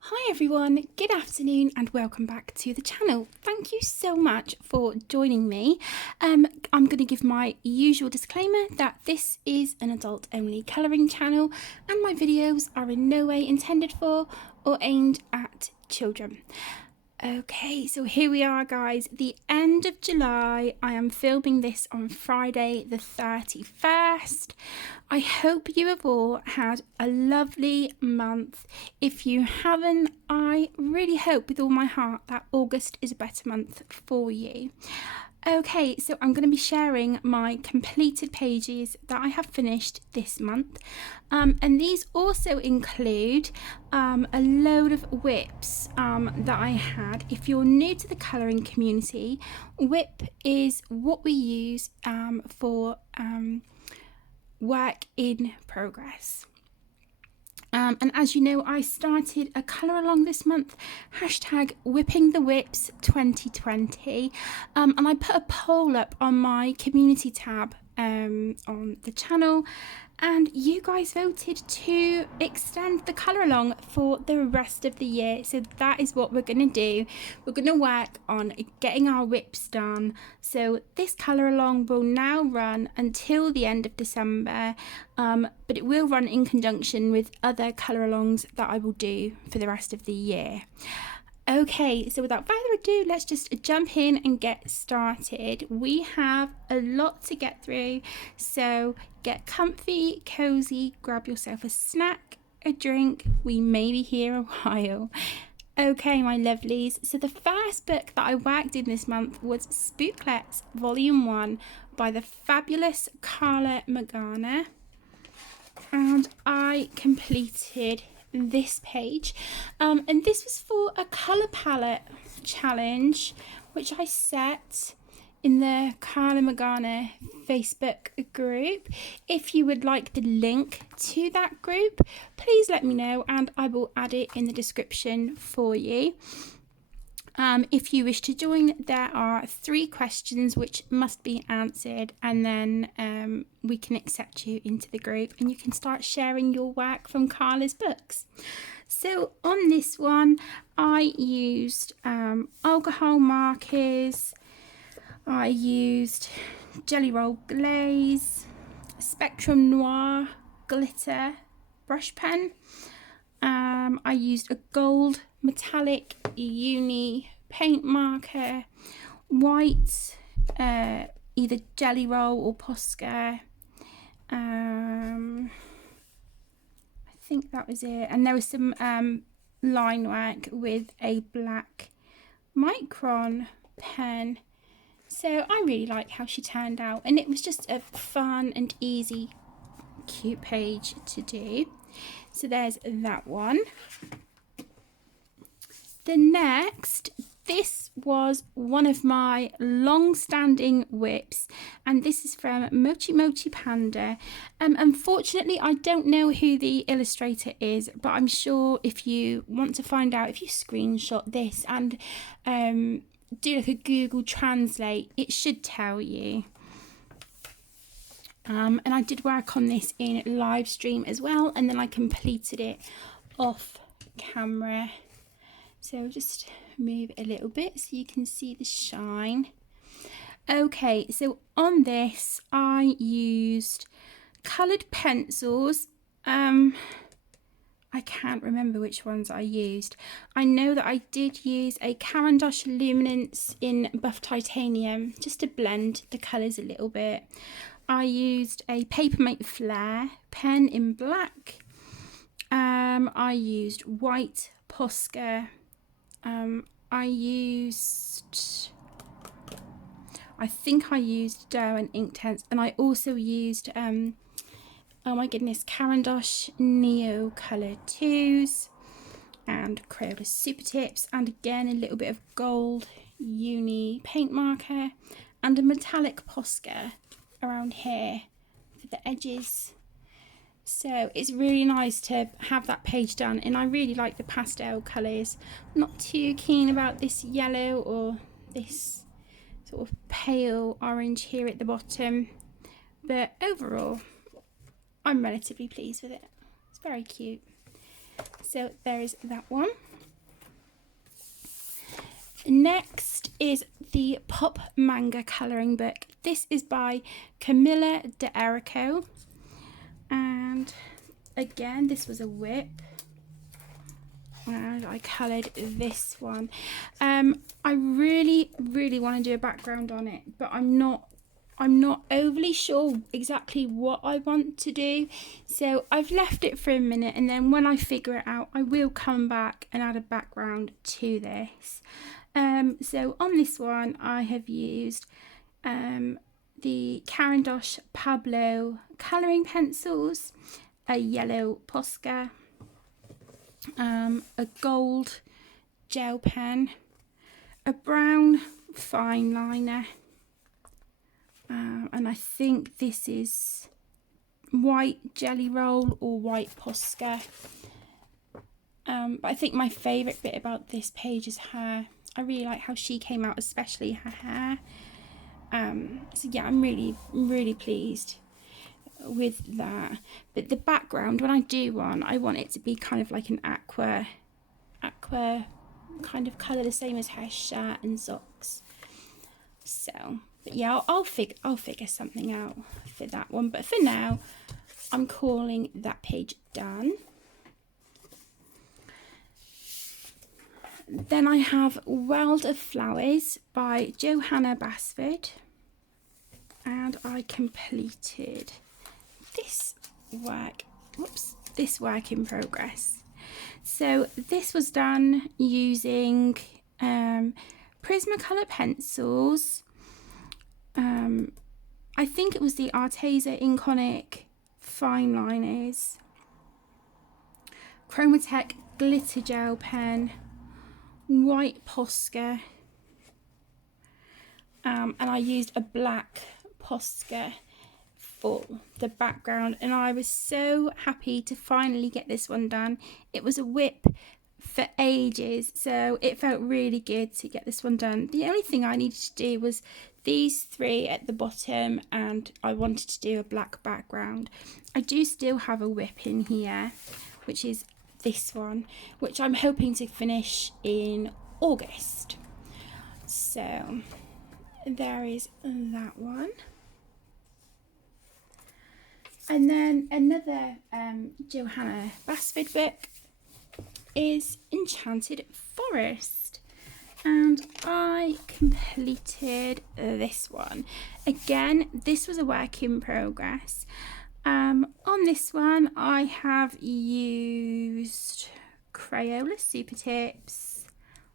Hi everyone, good afternoon and welcome back to the channel. Thank you so much for joining me. I'm going to give my usual disclaimer that this is an adult only colouring channel and my videos are in no way intended for or aimed at children. Okay, so here we are guys, the end of July. I am filming this on Friday the 31st. I hope you have all had a lovely month. If you haven't, I really hope with all my heart that August is a better month for you. Okay, so I'm going to be sharing my completed pages that I have finished this month. And these also include a load of whips that I had. If you're new to the colouring community, whip is what we use for work in progress. And as you know, I started a colour along this month, hashtag whipping the whips 2020, and I put a poll up on my community tab on the channel, and you guys voted to extend the colour along for the rest of the year. So that is what we're going to do. We're going to work on getting our whips done. So this colour along will now run until the end of December, but it will run in conjunction with other colour alongs that I will do for the rest of the year. Okay, so without further ado, let's just jump in and get started. We have a lot to get through, so get comfy, cozy, grab yourself a snack, a drink. We may be here a while. Okay, my lovelies, so the first book that I worked in this month was Spooklets Volume 1 by the fabulous Carla Magana, and I completed this page, and this was for a colour palette challenge which I set in the Carla Magana Facebook group. If you would like the link to that group, please let me know and I will add it in the description for you. If you wish to join, there are 3 questions which must be answered, and then we can accept you into the group and you can start sharing your work from Carla's books. So on this one, I used alcohol markers, I used Jelly Roll Glaze, Spectrum Noir glitter brush pen. I used a gold metallic uni paint marker, white either Jelly Roll or Posca. I think that was it, and there was some line work with a black micron pen. So I really like how she turned out, and it was just a fun and easy cute page to do. So there's that one. The next, this was one of my long-standing whips, and this is from Mochi Mochi Panda. Unfortunately, I don't know who the illustrator is, but I'm sure if you want to find out, if you screenshot this and do like a Google Translate, it should tell you. And I did work on this in live stream as well, and then I completed it off camera. So just move a little bit so you can see the shine. Okay, so on this I used coloured pencils. I can't remember which ones I used. I know that I did use a Caran d'Ache Luminance in Buff Titanium just to blend the colours a little bit. I used a Papermate Flare pen in black. I used white Posca. I think I used Dough and Inktense, and I also used oh my goodness, Caran d'Ache Neo Colour 2s and Crayola Super Tips, and again a little bit of gold uni paint marker and a metallic Posca around here for the edges. So it's really nice to have that page done, and I really like the pastel colours. I'm not too keen about this yellow or this sort of pale orange here at the bottom, but overall I'm relatively pleased with it. It's very cute. So there is that one. Next is the Pop Manga colouring book. This is by Camilla De Erico, and again this was a whip, and I coloured this one. I really want to do a background on it, but I'm not overly sure exactly what I want to do, so I've left it for a minute, and then when I figure it out I will come back and add a background to this. So on this one I have used the Caran d'Ache Pablo colouring pencils, a yellow Posca, a gold gel pen, a brown fine liner, and I think this is white Jelly Roll or white Posca. But I think my favourite bit about this page is her. I really like how she came out, especially her hair. So yeah, I'm really pleased with that. But the background, when I do one, I want it to be kind of like an aqua kind of colour, the same as her shirt and socks. So, but yeah, I'll figure something out for that one. But for now, I'm calling that page done. Then I have World of Flowers by Johanna Basford, and I completed this work in progress. So this was done using Prismacolor pencils. I think it was the Arteza Inconic fine liners, Chromatech glitter gel pen, white Posca, and I used a black Posca for the background, and I was so happy to finally get this one done. It was a whip for ages, so it felt really good to get this one done. The only thing I needed to do was these three at the bottom, and I wanted to do a black background. I do still have a whip in here, which is this one, which I'm hoping to finish in August. So there is that one. And then another Johanna Basford book is Enchanted Forest, and I completed this one. Again, this was a work in progress. On this one I have used Crayola Super Tips,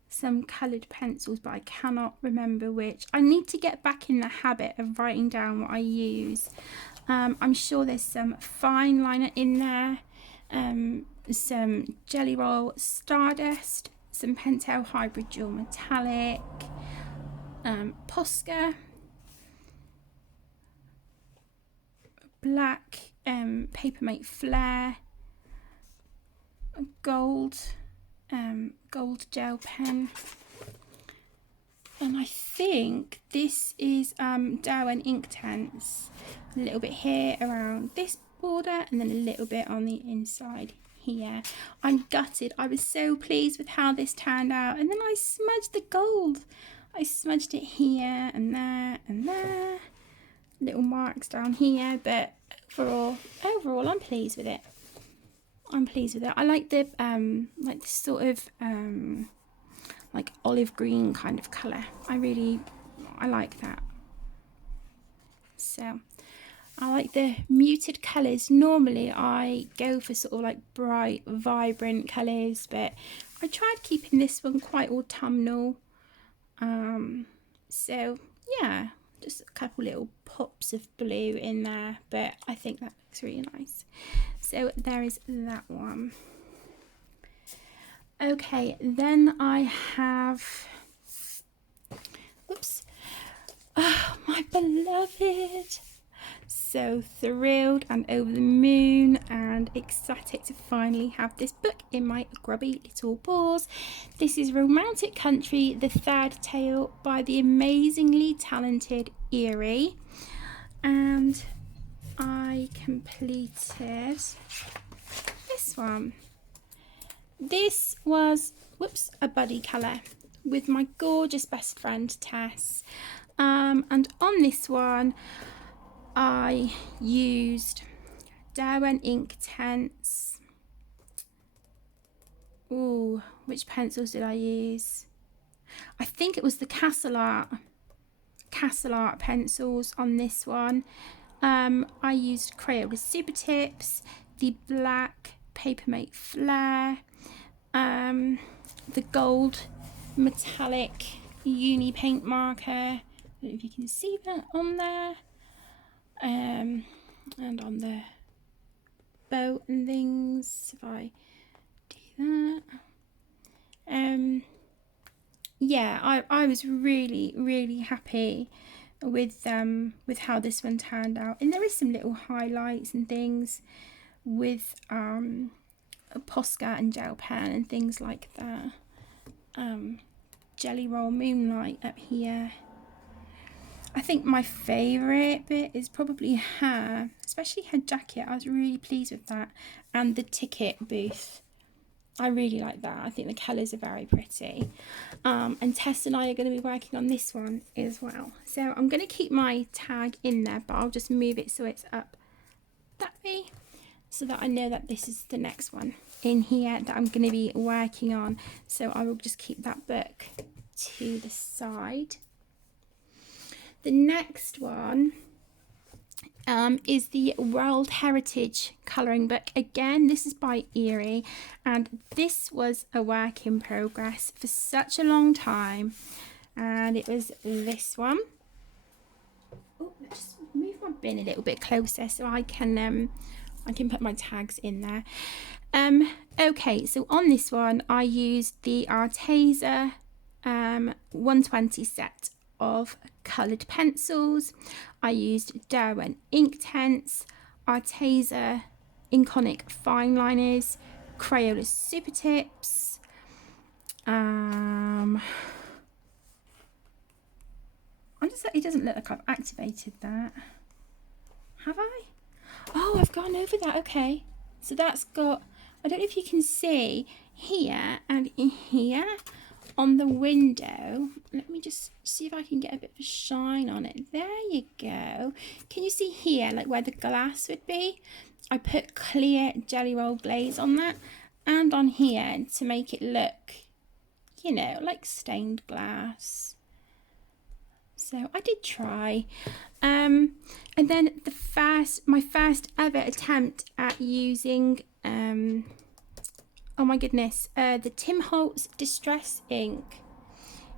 some coloured pencils, but I cannot remember which. I need to get back in the habit of writing down what I use. I'm sure there's some fine liner in there, some Jelly Roll Stardust, some Pentel Hybrid Dual Metallic, Posca, black Papermate Flare, gold gel pen, and I think this is Darwin Inktense. A little bit here around this border, and then a little bit on the inside here. I'm gutted. I was so pleased with how this turned out, and then I smudged the gold. I smudged it here and there and there. Little marks down here, but overall I'm pleased with it. I like the like this sort of like olive green kind of colour. I like that. So I like the muted colours. Normally I go for sort of like bright, vibrant colours, but I tried keeping this one quite autumnal. So yeah, just a couple little pops of blue in there, but I think that looks really nice. So there is that one. Okay, then I have, oh, my beloved. So thrilled and over the moon and ecstatic to finally have this book in my grubby little paws. This is Romantic Country, the third tale by the amazingly talented Eerie, and I completed this one. this was, whoops, a buddy colour with my gorgeous best friend Tess. And on this one, I used Derwent Inktense. Ooh, which pencils did I use? I think it was the Castle Art pencils on this one. I used Crayola Super Tips, the black Papermate Flare, the gold metallic uni paint marker. I don't know if you can see that on there. And on the boat and things, if I do that. Yeah, I was really happy with how this one turned out, and there is some little highlights and things with a Posca and gel pen and things like that. Jelly Roll Moonlight up here. I think my favourite bit is probably her, especially her jacket. I was really pleased with that, and the ticket booth. I really like that. I think the colours are very pretty. And Tess and I are going to be working on this one as well. So I'm going to keep my tag in there, but I'll just move it so it's up that way, so that I know that this is the next one in here that I'm going to be working on. So I will just keep that book to the side. The next one is the World Heritage colouring book. Again, this is by Erie, and this was a work in progress for such a long time, and it was this one. Oh, let's just move my bin a little bit closer so I can put my tags in there. Okay, so on this one I used the Arteza 120 set of coloured pencils. I used Derwent Inktense, Arteza Inconic fine liners, Crayola Super Tips. It doesn't look like I've activated that. Have I? Oh, I've gone over that. Okay, so that's got, I don't know if you can see here and in here on the window. Let me just see if I can get a bit of a shine on it. There you go. Can you see here, like where the glass would be? I put clear Jelly Roll glaze on that, and on here to make it look, you know, like stained glass. So I did try. And then my first ever attempt at using oh my goodness, the Tim Holtz Distress ink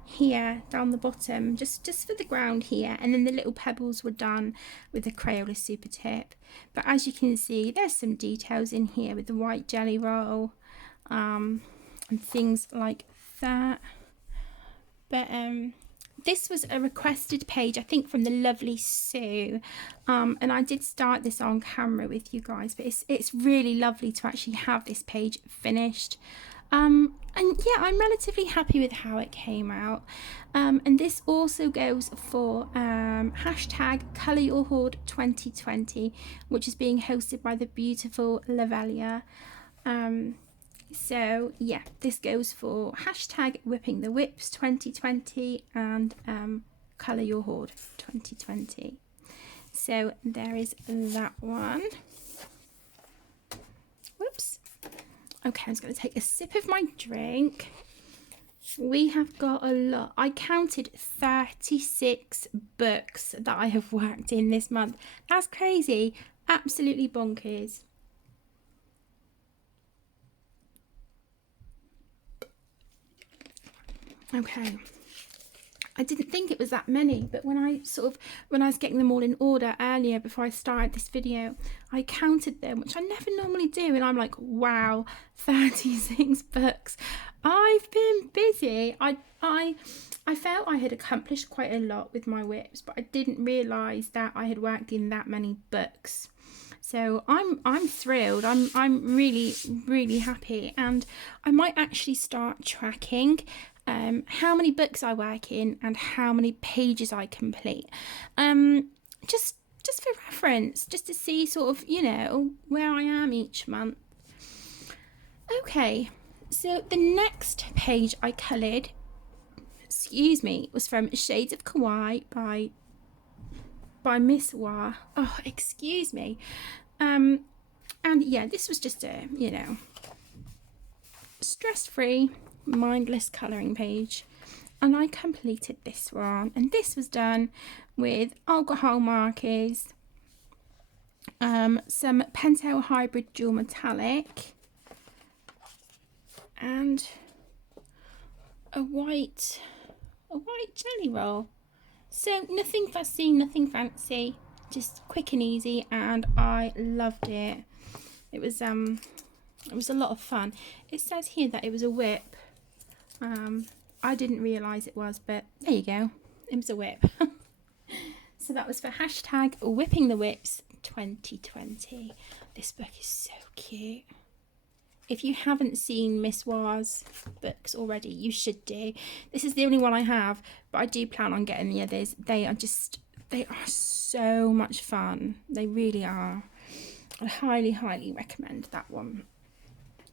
here down the bottom, just for the ground here, and then the little pebbles were done with the Crayola Super Tip. But as you can see, there's some details in here with the white Jelly Roll and things like that. But this was a requested page, I think, from the lovely Sue, and I did start this on camera with you guys, but it's really lovely to actually have this page finished. And yeah, I'm relatively happy with how it came out. And this also goes for hashtag Colour Your Hoard 2020, which is being hosted by the beautiful Lavelia. So yeah, this goes for hashtag Whipping the Whips 2020 and Colour Your Hoard 2020. So there is that one. Whoops. Okay, I'm just going to take a sip of my drink. We have got a lot. I counted 36 books that I have worked in this month. That's crazy. Absolutely bonkers. Okay, I didn't think it was that many, but when I was getting them all in order earlier before I started this video, I counted them, which I never normally do, and I'm like, wow, 36 books. I've been busy. I felt I had accomplished quite a lot with my whips, but I didn't realise that I had worked in that many books. So I'm thrilled. I'm really happy, and I might actually start tracking how many books I work in and how many pages I complete. Just for reference, just to see sort of, you know, where I am each month. Okay, So the next page I coloured, was from Shades of Kawaii by Miss Wah. Oh, excuse me. And yeah, this was just a, stress-free, mindless colouring page. And I completed this one. And this was done with alcohol markers, some Pentel Hybrid Dual Metallic, and a white jelly roll. So nothing fussy, nothing fancy, just quick and easy, and I loved it. It was a lot of fun. It says here that it was a whip. I didn't realise it was, but there you go. It was a whip. So that was for hashtag Whipping the Whips 2020. This book is so cute. If you haven't seen Miss Wah's books already, you should do. This is the only one I have, but I do plan on getting the others. They are so much fun. They really are. I highly, highly recommend that one.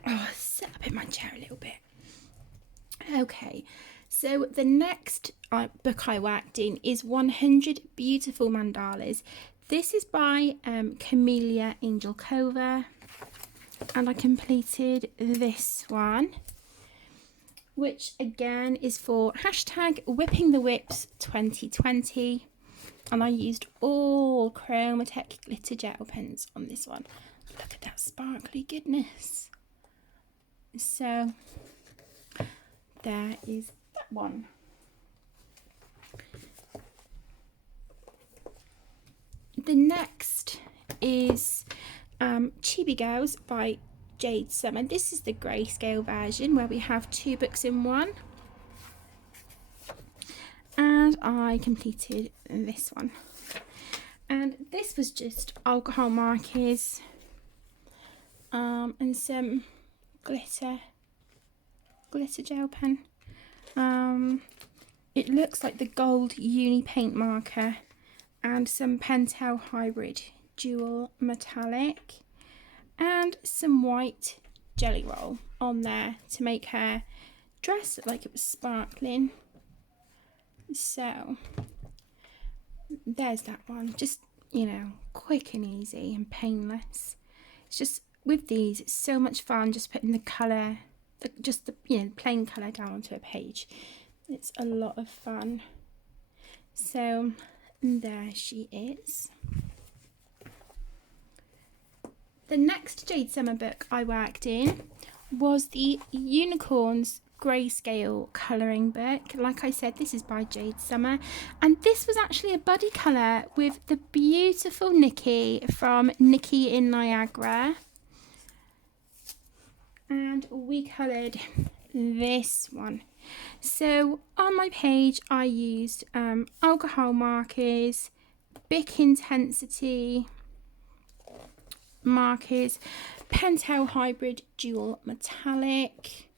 Oh, sit up in my chair a little bit. Okay, so the next book I worked in is 100 Beautiful Mandalas. This is by Camellia Angelkova. And I completed this one, which again is for hashtag Whipping the Whips 2020. And I used all Chromatech glitter gel pens on this one. Look at that sparkly goodness. So there is that one. The next is Chibi Girls by Jade Summer. This is the grayscale version where we have 2 books in one. And I completed this one. And this was just alcohol markers and some glitter gel pen. It looks like the gold uni paint marker and some Pentel Hybrid Dual Metallic and some white jelly roll on there to make her dress look like it was sparkling. So there's that one, just quick and easy and painless. It's just with these, it's so much fun just putting the colour, just the plain colour down onto a page. It's a lot of fun. So there she is. The next Jade Summer book I worked in was the Unicorns Grayscale colouring book. Like I said, this is by Jade Summer, and this was actually a buddy colour with the beautiful Nikki from Nikki in Niagara, and we coloured this one. So on my page I used alcohol markers, Bic Intensity markers, Pentel Hybrid Dual Metallic.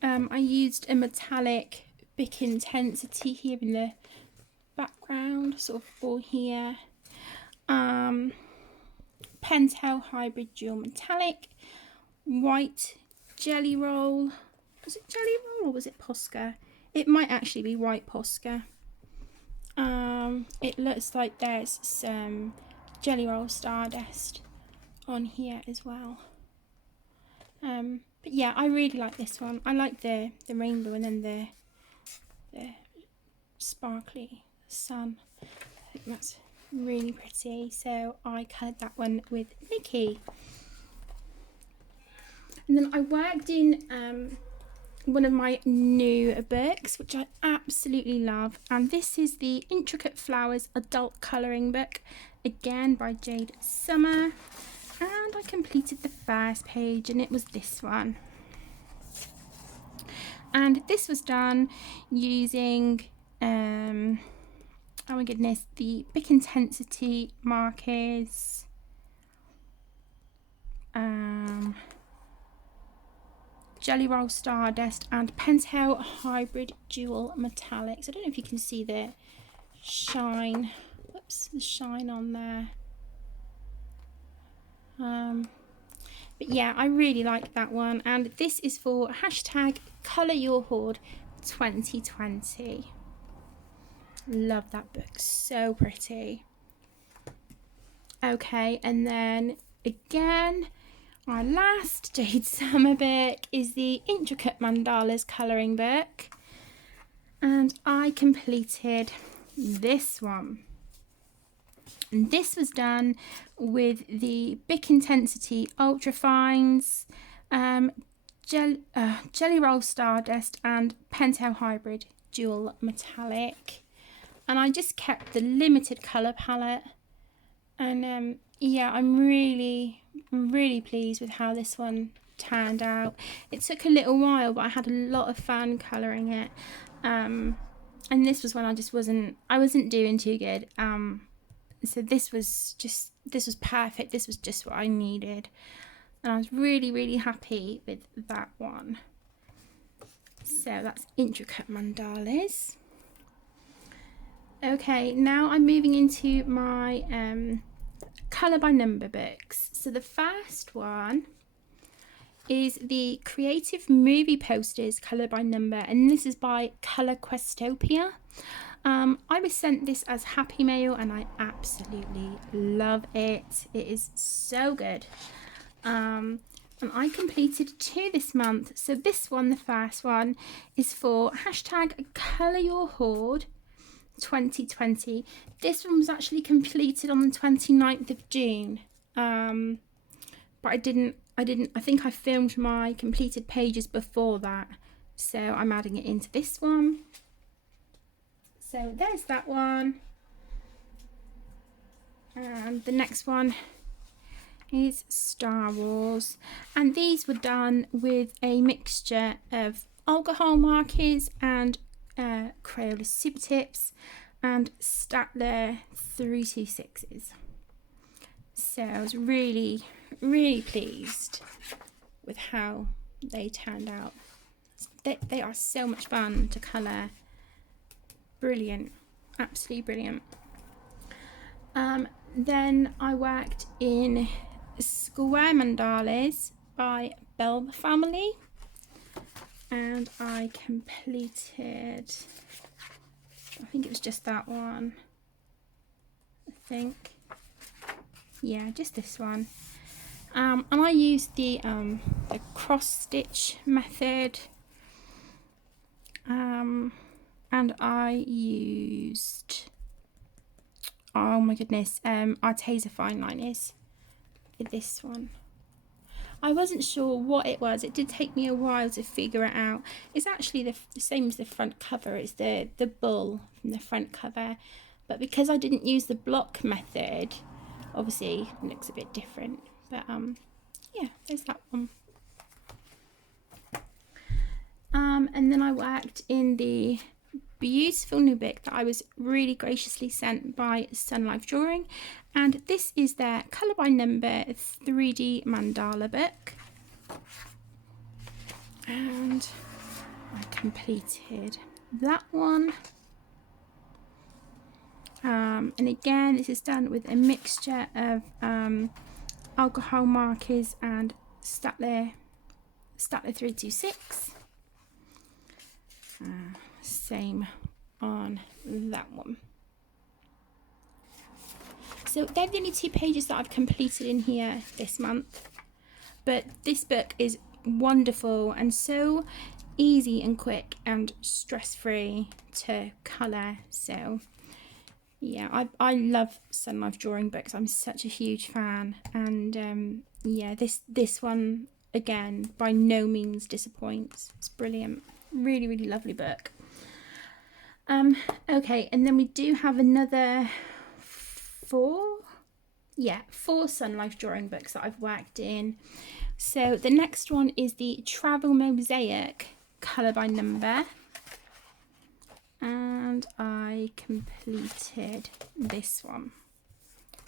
I used a metallic Bic Intensity here in the background, sort of all here. Pentel Hybrid Dual Metallic, white jelly roll. Was it jelly roll or was it Posca? It might actually be white Posca. It looks like there's some jelly roll Stardust on here as well. But yeah, I really like this one. I like the rainbow and then the sparkly sun. I think that's really pretty. So I coloured that one with Nikki. And then I worked in one of my new books, which I absolutely love. And this is the Intricate Flowers adult colouring book, again by Jade Summer. And I completed the first page, and it was this one. And this was done using, oh my goodness, the Bic Intensity markers, Jelly Roll Stardust, and Pentel Hybrid Dual Metallics. I don't know if you can see the shine. Whoops, the shine on there. But yeah, I really like that one. And this is for hashtag Colour Your Hoard 2020. Love that book, so pretty. Okay, and then again, our last Jade Summer book is the Intricate Mandalas colouring book. And I completed this one. And this was done with the Bic Intensity Ultra Fines, Jelly Roll Stardust and Pentel Hybrid Dual Metallic. And I just kept the limited colour palette. And yeah, I'm really pleased with how this one turned out. It took a little while, but I had a lot of fun colouring it. And this was when I wasn't doing too good. So this was perfect. This was just what I needed. And I was really happy with that one. So that's Intricate Mandalas. Okay, now I'm moving into my colour by number books. So the first one is the Creative Movie Posters colour by number, and this is by Colour Questopia. I was sent this as Happy Mail and I absolutely love it. It is so good. And I completed 2 this month. So this one, the first one, is for hashtag Colour Your Hoard 2020. This one was actually completed on the 29th of June. But I think I filmed my completed pages before that. So I'm adding it into this one. So there's that one. And the next one is Star Wars. And these were done with a mixture of alcohol markers and Crayola Super Tips and Statler 326s. So I was really pleased with how they turned out. They are so much fun to colour. Brilliant, absolutely brilliant. Then I worked in Square Mandalas by Bell Family, and I completed, I think it was just that one. Yeah, just this one. And I used the cross stitch method. And I used, oh my goodness, Arteza fine liners for this one. I wasn't sure what it was. It did take me a while to figure it out. It's actually the same as the front cover. It's the bull from the front cover. But because I didn't use the block method, obviously it looks a bit different. But yeah, there's that one. And then I worked in the beautiful new book that I was really graciously sent by Sun Life Drawing, and this is their colour by number 3D mandala book, and I completed that one. And again, this is done with a mixture of alcohol markers and Statler 326. Same on that one. So they're the only 2 pages that I've completed in here this month, but this book is wonderful and so easy and quick and stress-free to colour. So yeah, I love Sun Life Drawing books. I'm such a huge fan, and yeah, this one again by no means disappoints. It's brilliant. Really lovely book. Okay, and then we do have another 4 Sun Life Drawing books that I've worked in. So the next one is the Travel Mosaic colour by number, and I completed this one.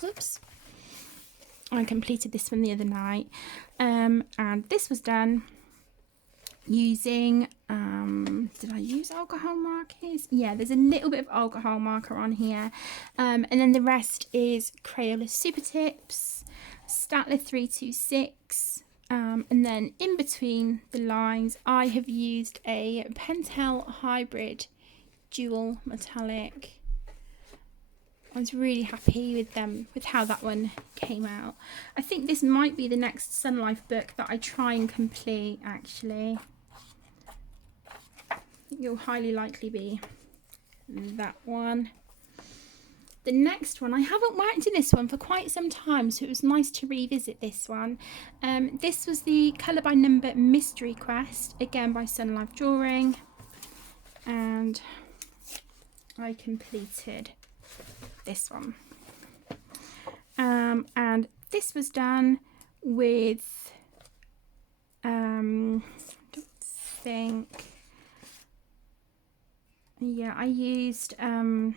Oops, I completed this one the other night, and this was done using did I use alcohol markers? Yeah, there's a little bit of alcohol marker on here, and then the rest is Crayola Super Tips, Statler 326, And then in between the lines, I have used a Pentel Hybrid Dual Metallic. I was really happy with how that one came out. I think this might be the next Sun Life book that I try and complete, actually. You'll highly likely be that one. The next one, I haven't worked in this one for quite some time, so it was nice to revisit this one. This was the Colour by Number Mystery Quest, again by Sun Life Drawing, and I completed this one. And this was done with, I don't think, yeah, I used, oh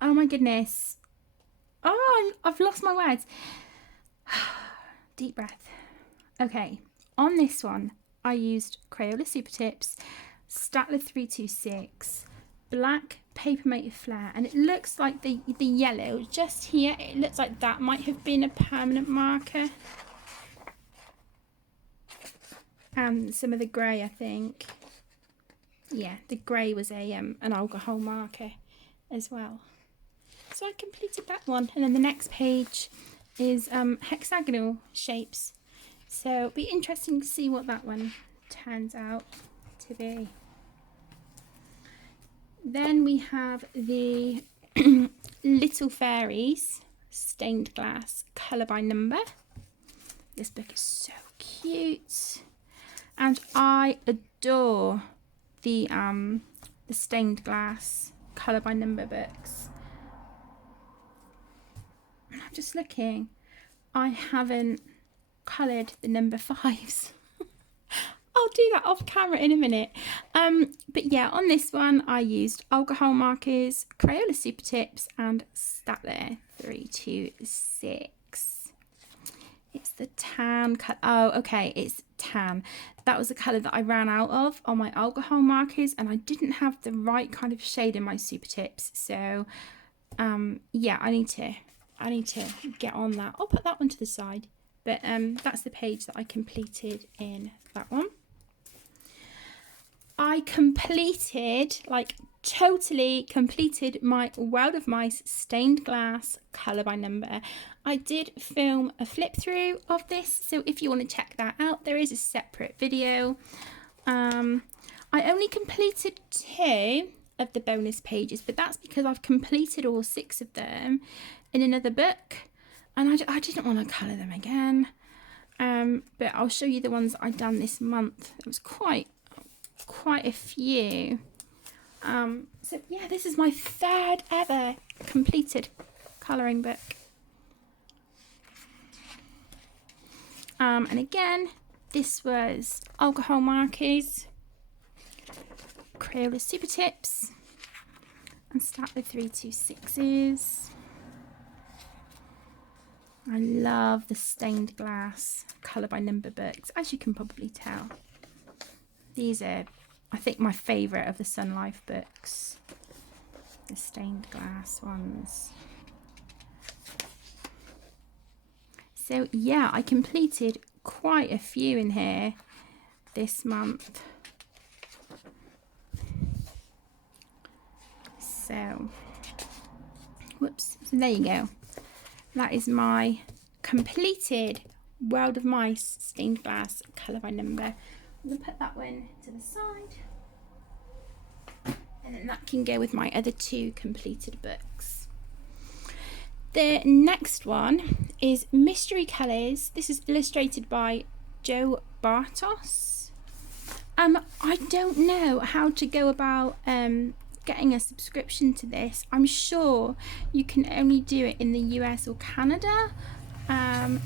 my goodness. Oh, I've lost my words. Deep breath. Okay, on this one, I used Crayola Super Tips, Statler 326, black Papermate Flare, and it looks like the yellow just here, it looks like that might have been a permanent marker. And some of the grey, I think. Yeah, the grey was a an alcohol marker as well. So I completed that one, and then the next page is hexagonal shapes. So it'll be interesting to see what that one turns out to be. Then we have the Little Fairies stained glass Colour by Number. This book is so cute, and I adore the stained glass Colour by Number books. I'm just looking. I haven't coloured the number 5s. I'll do that off camera in a minute. But yeah, on this one I used alcohol markers, Crayola Super Tips, and Statler 326. It's the tan colour. Oh, okay, it's tan. That was the colour that I ran out of on my alcohol markers, and I didn't have the right kind of shade in my Super Tips. So yeah, I need to get on that. I'll put that one to the side. But that's the page that I completed in that one. I completed, like totally completed, my World of Mice stained glass Colour by Number. I did film a flip through of this, so if you want to check that out, there is a separate video. I only completed 2 of the bonus pages, but that's because I've completed all 6 of them in another book, and I didn't want to colour them again. But I'll show you the ones that I've done this month. It was quite a few. So yeah, this is my 3rd ever completed colouring book. And again, this was alcohol markers, Crayola Super Tips, and Statler 326s. I love the stained glass Colour by Number books, as you can probably tell. These are, I think, my favourite of the Sun Life books, the stained glass ones. So yeah, I completed quite a few in here this month. So, whoops, so there you go. That is my completed World of Mice stained glass Colour by Number. I'm going to put that one to the side, and then that can go with my other 2 completed books. The next one is Mystery Colours. This is illustrated by Jo Bartos. I don't know how to go about getting a subscription to this. I'm sure you can only do it in the US or Canada.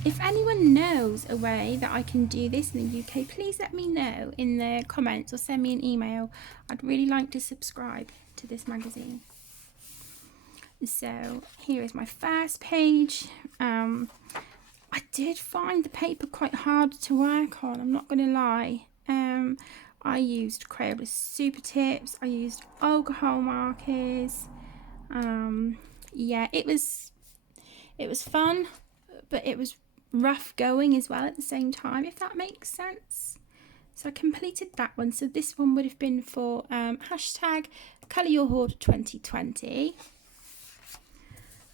If anyone knows a way that I can do this in the UK, please let me know in the comments or send me an email. I'd really like to subscribe to this magazine. So here is my first page. I did find the paper quite hard to work on, I'm not going to lie. I used Crayola Super Tips, I used alcohol markers. Yeah, it was fun, but it was rough going as well at the same time, if that makes sense. So I completed that one. So this one would have been for hashtag Colour Your Hoard 2020.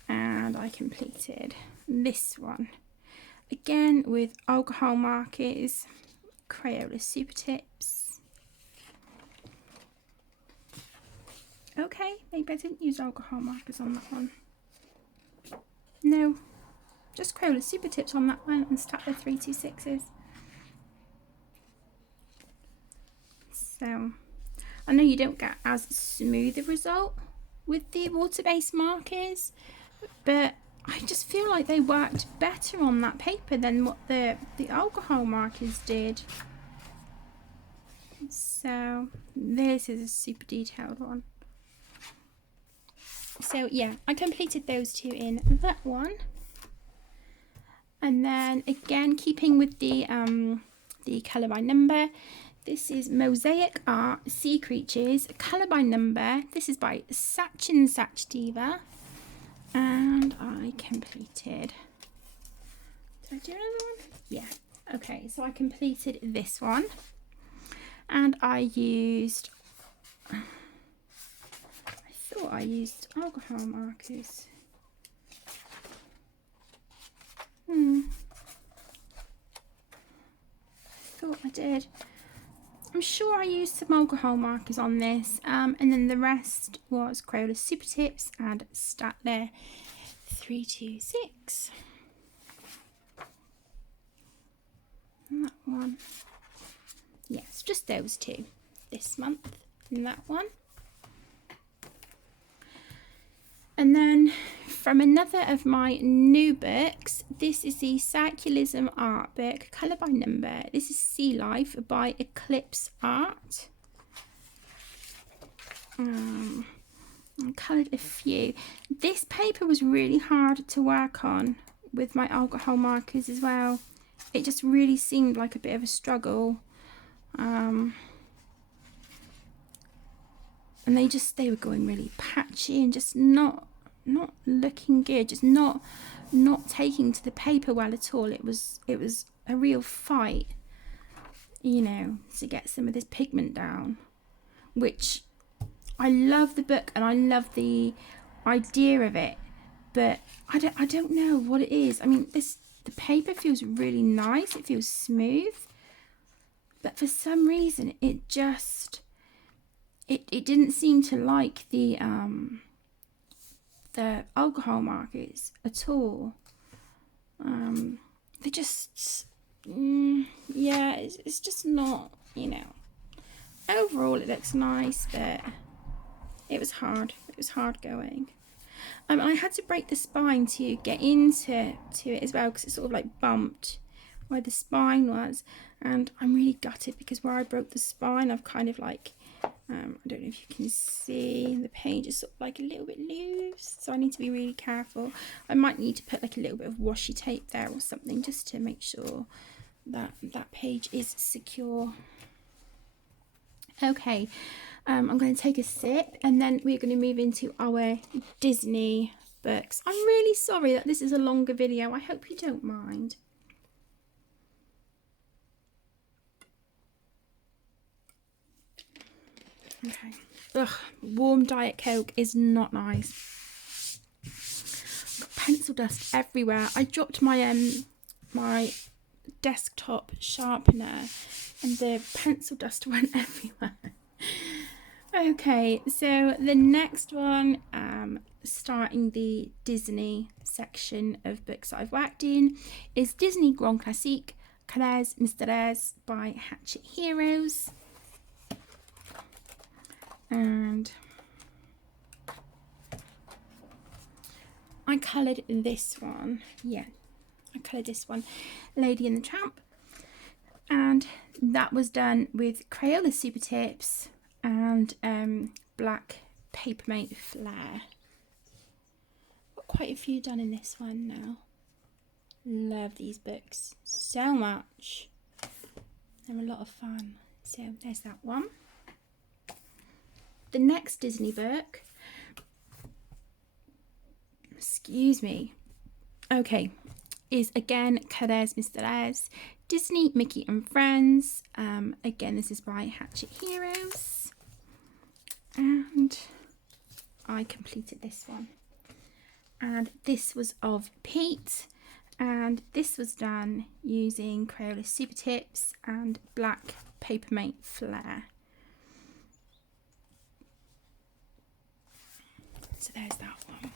And I completed this one. Again with alcohol markers, Crayola Super Tips. Okay, maybe I didn't use alcohol markers on that one. No, just Crayola Super Tips on that one and Statler 326s. So, I know you don't get as smooth a result with the water-based markers, but I just feel like they worked better on that paper than what the alcohol markers did. So, this is a super detailed one. So, yeah, I completed those two in that one. And then, again, keeping with the colour by number, this is Mosaic Art Sea Creatures, colour by number. This is by Sachin Sachdeva. And I completed. Did I do another one? Yeah. Okay, so I completed this one. And I used. I thought I used alcohol markers. I thought I did. I'm sure I used some alcohol markers on this, and then the rest was Crayola Super Tips and Statler 326. And that one. Yes, just those two this month in that one. And then from another of my new books, this is the Circulism Art book, colour by number. This is Sea Life by Eclipse Art. I coloured a few. This paper was really hard to work on with my alcohol markers as well. It just really seemed like a bit of a struggle. And they were going really patchy and just not looking good, just not taking to the paper well at all. It was a real fight, you know, to get some of this pigment down, which I love the book and I love the idea of it, but I don't know what it is. I mean, the paper feels really nice, it feels smooth, but for some reason it just it didn't seem to like the alcohol markers at all. They just yeah, it's just not, you know. Overall it looks nice, but it was hard going. I had to break the spine to get into it as well, because it sort of like bumped where the spine was, and I'm really gutted because where I broke the spine, I've kind of like I don't know if you can see, the page is sort of like a little bit loose, so I need to be really careful. I might need to put like a little bit of washi tape there or something just to make sure that that page is secure. Okay, I'm going to take a sip and then we're going to move into our Disney books. I'm really sorry that this is a longer video. I hope you don't mind. Okay. Ugh, warm Diet Coke is not nice. Got pencil dust everywhere. I dropped my my desktop sharpener and the pencil dust went everywhere. Okay, so the next one, starting the Disney section of books that I've worked in, is Disney Grand Classique, Calais Mystères by Hatchet Heroes. And I coloured this one. Yeah, I coloured this one, Lady and the Tramp. And that was done with Crayola Super Tips and black Papermate Flair. Got quite a few done in this one now. Love these books so much. They're a lot of fun. So there's that one. The next Disney book, excuse me. Okay, is again Colores Mystères, Disney, Mickey and Friends. Again, this is by Hatchet Heroes. And I completed this one. And this was of Pete. And this was done using Crayola Super Tips and black Papermate Flair. So there's that one.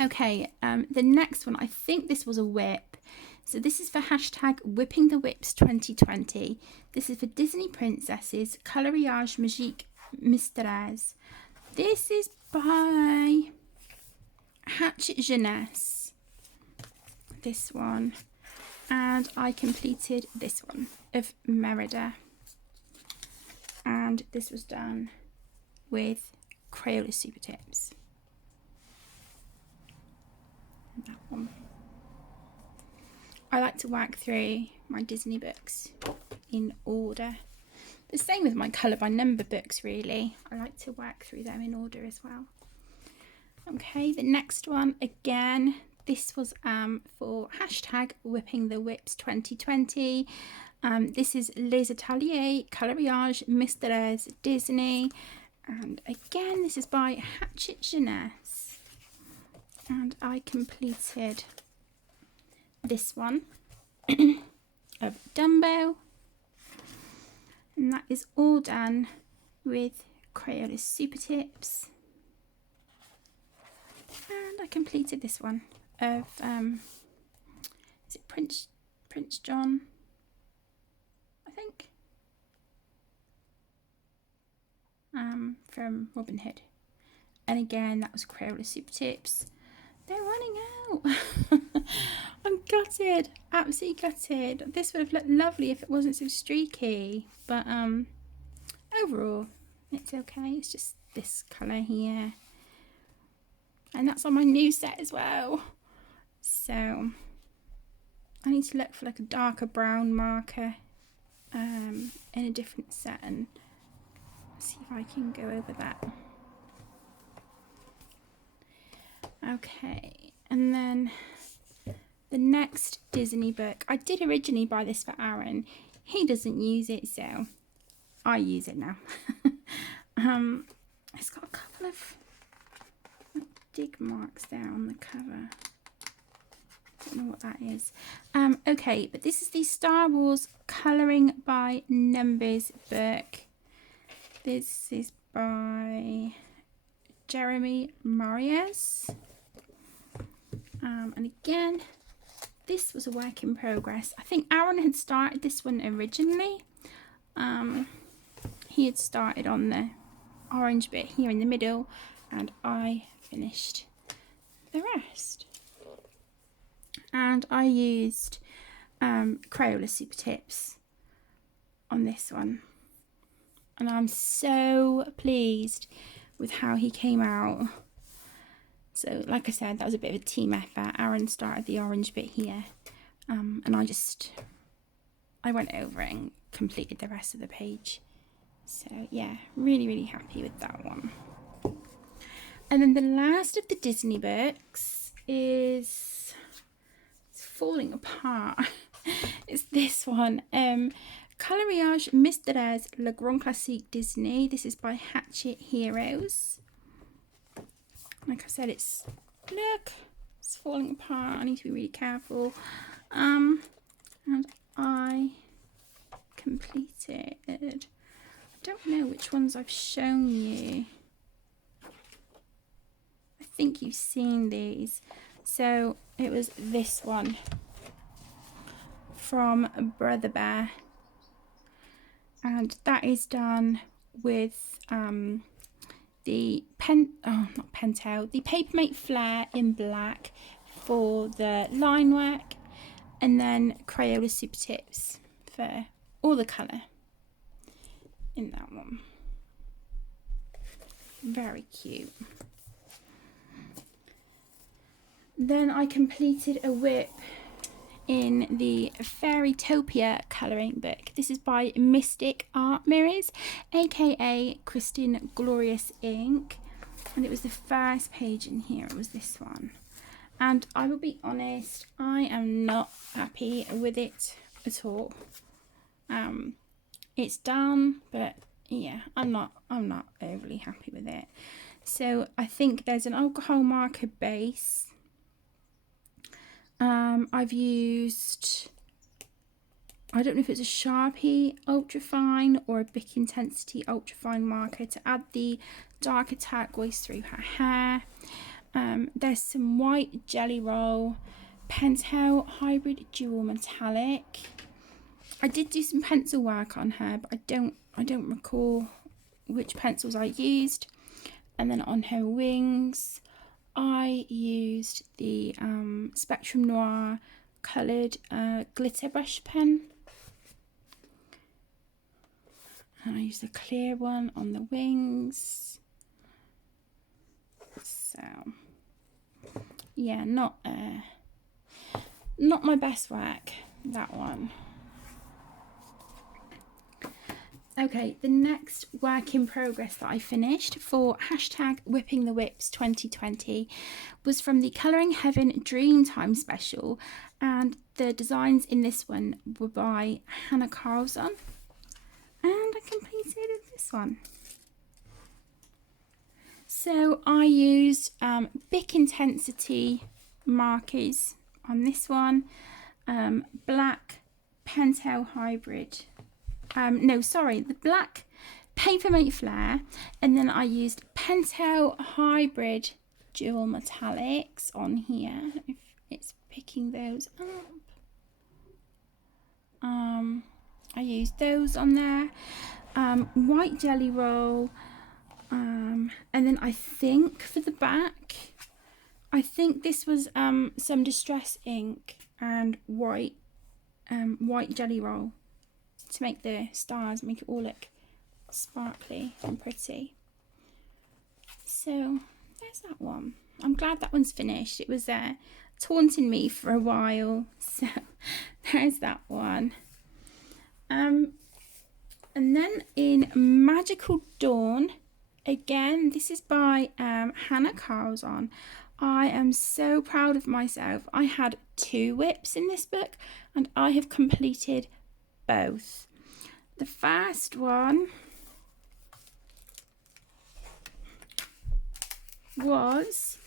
Okay, the next one, I think this was a whip. So this is for hashtag Whipping the Whips 2020. This is for Disney Princesses, Coloriage Magique Mystères. This is by Hatchet Jeunesse. This one. And I completed this one of Merida. And this was done with Crayola Super Tips. That one. I like to work through my Disney books in order. The same with my colour by number books, really. I like to work through them in order as well. Okay, the next one, again, this was for hashtag Whipping the Whips 2020. This is Les Ateliers Coloriage Mystères Disney. And again, this is by Hatchet Jeunesse. And I completed this one of Dumbo. And that is all done with Crayola Super Tips. And I completed this one of, is it Prince John, I think, from Robin Hood. And again, that was Crayola Super Tips. They're running out. I'm gutted, absolutely gutted. This would have looked lovely if it wasn't so streaky, but overall it's okay. It's just this colour here, and that's on my new set as well. So I need to look for like a darker brown marker in a different set and see if I can go over that. Okay, and then the next Disney book, I did originally buy this for Aaron. He doesn't use it, so I use it now. It's got a couple of dig marks there on the cover. Don't know what that is. Okay, but this is the Star Wars Colouring by Numbers book. This is by Jeremy Marias. And again, this was a work in progress. I think Aaron had started this one originally. He had started on the orange bit here in the middle, and I finished the rest. And I used Crayola Super Tips on this one. And I'm so pleased with how he came out. So, like I said, that was a bit of a team effort. Aaron started the orange bit here, and I went over it and completed the rest of the page. So, yeah, really, really happy with that one. And then the last of the Disney books is, it's falling apart. It's this one. Coloriage Mystères Le Grand Classique Disney. This is by Hatchet Heroes. Like I said, it's falling apart. I need to be really careful. And I completed, I don't know which ones I've shown you. I think you've seen these. So it was this one from Brother Bear. And that is done with the the Papermate Flair in black for the line work, and then Crayola Super Tips for all the colour in that one. Very cute. Then I completed a whip in the Fairytopia colouring book. This is by Mystic Art Mirrors, aka Kristen Glorious Ink. and it was the first page in here. It was this one, and I will be honest, I am not happy with it at all. It's done, but yeah, I'm not overly happy with it. So I think there's an alcohol marker base. I've used, I don't know if it's a Sharpie Ultrafine or a Bic Intensity Ultrafine marker to add the darker turquoise through her hair. There's some white Jelly Roll Pentel Hybrid Dual Metallic. I did do some pencil work on her, but I don't recall which pencils I used. And then on her wings, I used the Spectrum Noir coloured glitter brush pen. And I used a clear one on the wings. So, yeah, not my best work, that one. Okay, the next work in progress that I finished for hashtag Whipping the Whips 2020 was from the Colouring Heaven Dreamtime special, and the designs in this one were by Hanna Karlzon, and I completed this one. So I used Bic Intensity markers on this one, black Pentel Hybrid. The black Papermate Flare, and then I used Pentel Hybrid Dual Metallics on here. I don't know if it's picking those up. I used those on there. White Jelly Roll, and then I think for the back, I think this was some Distress ink and white Jelly Roll to make the stars, make it all look sparkly and pretty. So there's that one. I'm glad that one's finished. It was taunting me for a while, so there's that one. And then in Magical Dawn, again, this is by Hanna Karlzon. I am so proud of myself. I had 2 whips in this book, and I have completed both. The first one was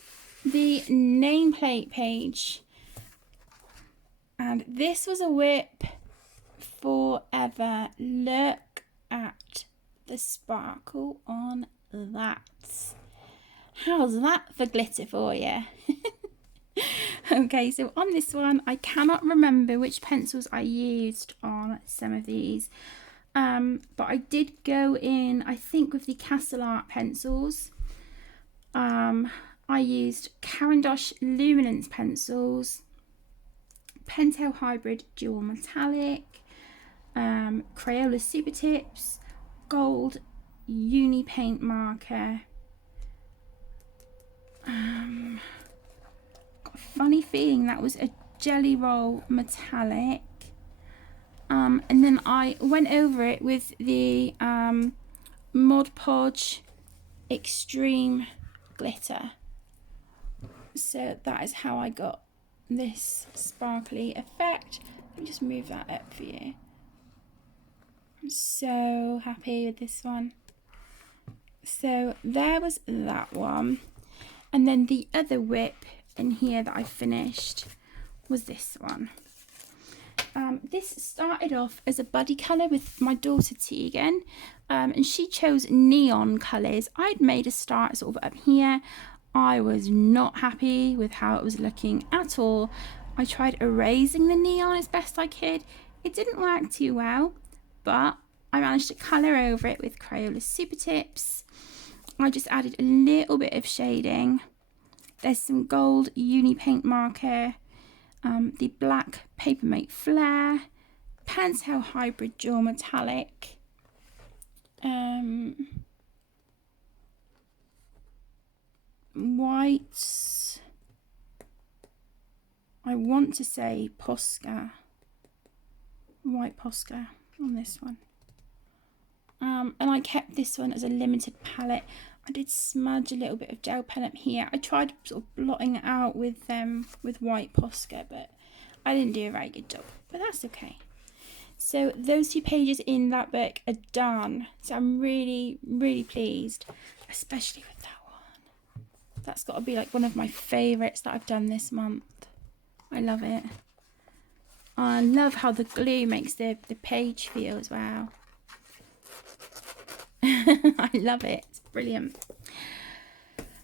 the nameplate page, and this was a whip forever. Look at the sparkle on that. How's that for glitter for you? Okay, so on this one, I cannot remember which pencils I used on some of these, but I did go in, I think, with the Castle Art pencils. I used Caran-d'Ache Luminance pencils, Pentel Hybrid Dual Metallic, Crayola Super Tips, Gold Uni Paint marker. Got a funny feeling that was a Jelly Roll metallic, and then I went over it with the Mod Podge Extreme glitter. So that is how I got this sparkly effect. Let me just move that up for you. I'm so happy with this one. So there was that one. And then the other whip in here that I finished was this one. This started off as a buddy colour with my daughter Tegan, and she chose neon colours. I'd made a start sort of up here. I was not happy with how it was looking at all. I tried erasing the neon as best I could. It didn't work too well, but I managed to colour over it with Crayola Super Tips. I just added a little bit of shading. There's some gold uni paint marker, the black Papermate Flare, Pentel Hybrid Dual Metallic, white, I want to say Posca, white Posca on this one. And I kept this one as a limited palette. I did smudge a little bit of gel pen up here. I tried sort of blotting it out with white Posca, but I didn't do a very good job. But that's okay. So those 2 pages in that book are done. So I'm really, really pleased, especially with that one. That's got to be like one of my favourites that I've done this month. I love it. I love how the glue makes the page feel as well. I love it. It's brilliant.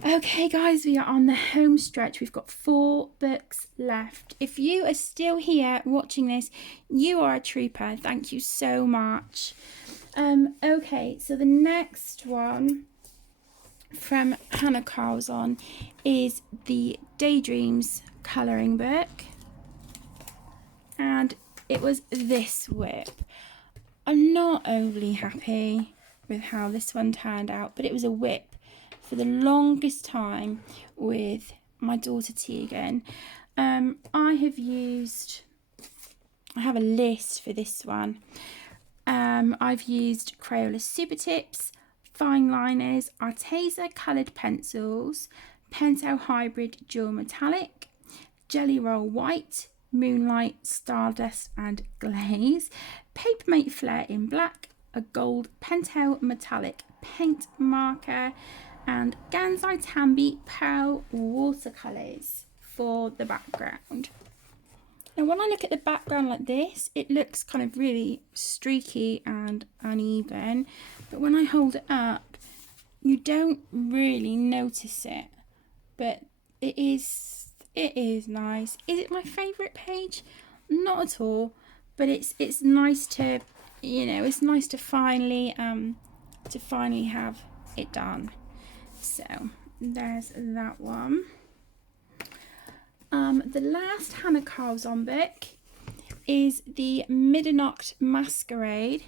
Okay guys, we are on the home stretch. We've got 4 books left. If you are still here watching this, you are a trooper. Thank you so much. Okay, so the next one from Hanna Karlzon is the Daydreams colouring book. And it was this whip. I'm not overly happy with how this one turned out, but it was a whip for the longest time with my daughter Tegan. I have a list for this one. I've used Crayola Super Tips, fine liners, Arteza coloured pencils, Pentel Hybrid Dual Metallic, Jelly Roll White, Moonlight, Stardust and Glaze, Papermate Flare in black, a gold Pentel Metallic paint marker, and Gansai Tambi Pearl watercolours for the background. Now when I look at the background like this, it looks kind of really streaky and uneven, but when I hold it up, you don't really notice it, but it is nice. Is it my favourite page? Not at all, but it's nice to, you know, it's nice to finally have it done. So there's that one. The last Hanna Karlzon book is the Middernacht Masquerade,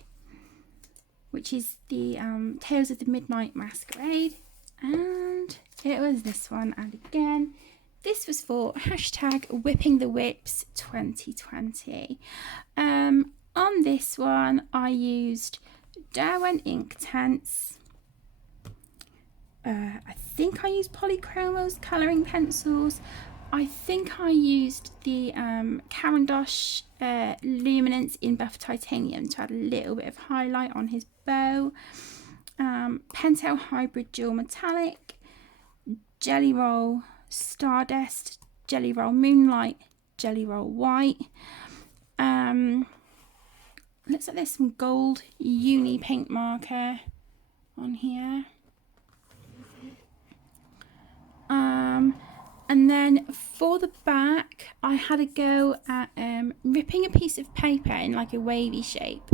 which is the Tales of the Midnight Masquerade, and it was this one. And again, this was for #WhippingTheWhips 2020. On this one, I used Derwent Inktense. I think I used Polychromos colouring pencils. I think I used the Caran d'Ache Luminance in Buff Titanium to add a little bit of highlight on his bow. Pentel Hybrid Dual Metallic, Jelly Roll Stardust, Jelly Roll Moonlight, Jelly Roll White. Looks like there's some gold uni paint marker on here. And then for the back, I had a go at ripping a piece of paper in like a wavy shape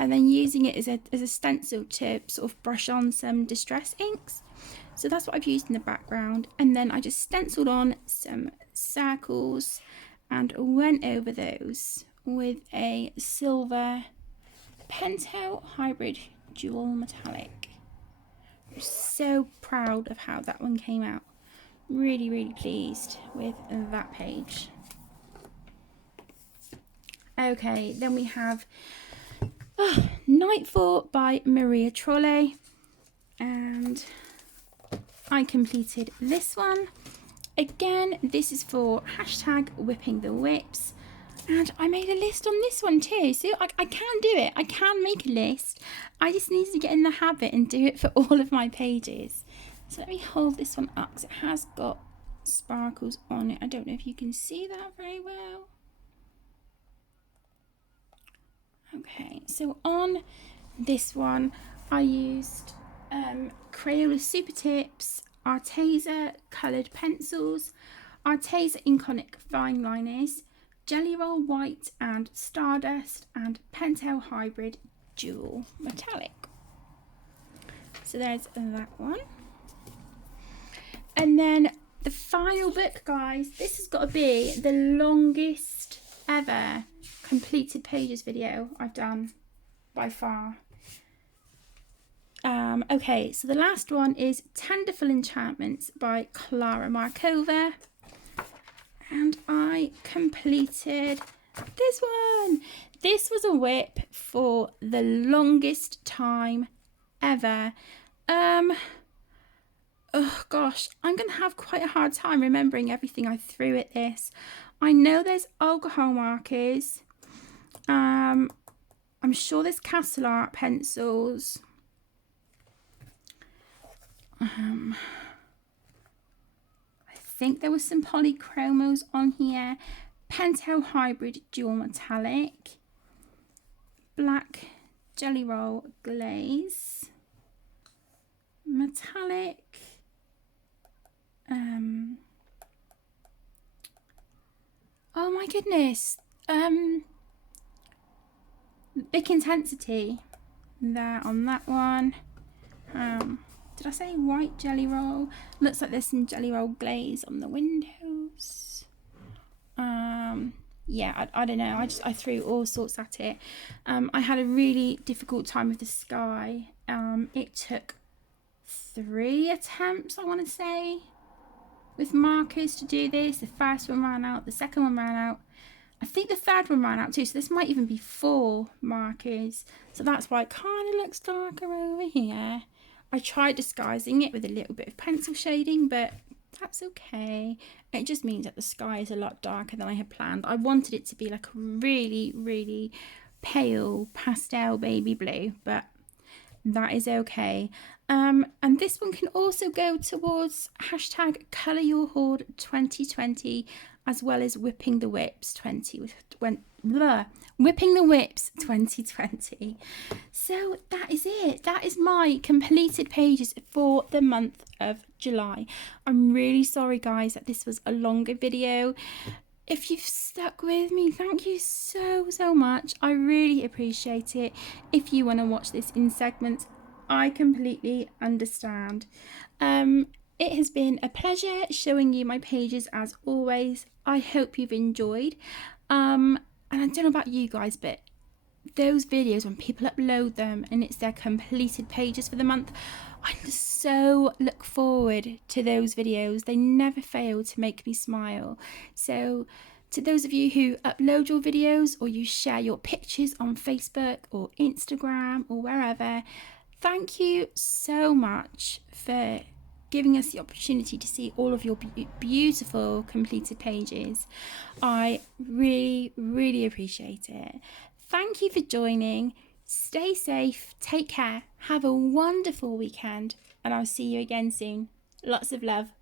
and then using it as a stencil to sort of brush on some distress inks. So that's what I've used in the background. And then I just stenciled on some circles and went over those with a silver Pentel Hybrid Dual Metallic. I'm so proud of how that one came out. Really, really pleased with that page. Okay, then we have Nightfall by Maria Trolle, and I completed this one. Again, this is for #WhippingTheWhips, and I made a list on this one too. So I can do it. I can make a list. I just need to get in the habit and do it for all of my pages. So let me hold this one up because it has got sparkles on it. I don't know if you can see that very well. Okay, so on this one, I used Crayola Super Tips, Arteza coloured pencils, Arteza Inconic fine liners, Jelly Roll White and Stardust, and Pentel Hybrid Dual Metallic. So there's that one. And then the final book, guys, this has got to be the longest ever completed pages video I've done by far. Okay, so the last one is Tenderful Enchantments by Clara Markova. And I completed this one. This was a whip for the longest time ever. Oh gosh, I'm going to have quite a hard time remembering everything I threw at this. I know there's alcohol markers. I'm sure there's castle art pencils. I think there was some polychromos on here. Pentel Hybrid Dual Metallic. Black Jelly Roll Glaze. Metallic. Oh my goodness. Big Intensity there on that one. Did I say white jelly roll? Looks like there's some jelly roll glaze on the windows. Yeah, I don't know. I threw all sorts at it. I had a really difficult time with the sky. It took 3 attempts, I want to say, with markers to do this. The first one ran out, the second one ran out. I think the third one ran out too, so this might even be 4 markers. So that's why it kind of looks darker over here. I tried disguising it with a little bit of pencil shading, but that's okay. It just means that the sky is a lot darker than I had planned. I wanted it to be like a really, really pale pastel baby blue, but that is okay. And this one can also go towards hashtag Colour Your Hoard 2020, as well as Whipping the Whips 2020. So that is it. That is my completed pages for the month of July. I'm really sorry, guys, that this was a longer video. If you've stuck with me, thank you so much. I really appreciate it. If you want to watch this in segments, I completely understand. It has been a pleasure showing you my pages as always. I hope you've enjoyed. And I don't know about you guys, but those videos when people upload them and it's their completed pages for the month, I so look forward to those videos. They never fail to make me smile. So to those of you who upload your videos or you share your pictures on Facebook or Instagram or wherever, thank you so much for giving us the opportunity to see all of your beautiful completed pages. I really appreciate it. Thank you for joining. Stay safe, take care, have a wonderful weekend, and I'll see you again soon. Lots of love.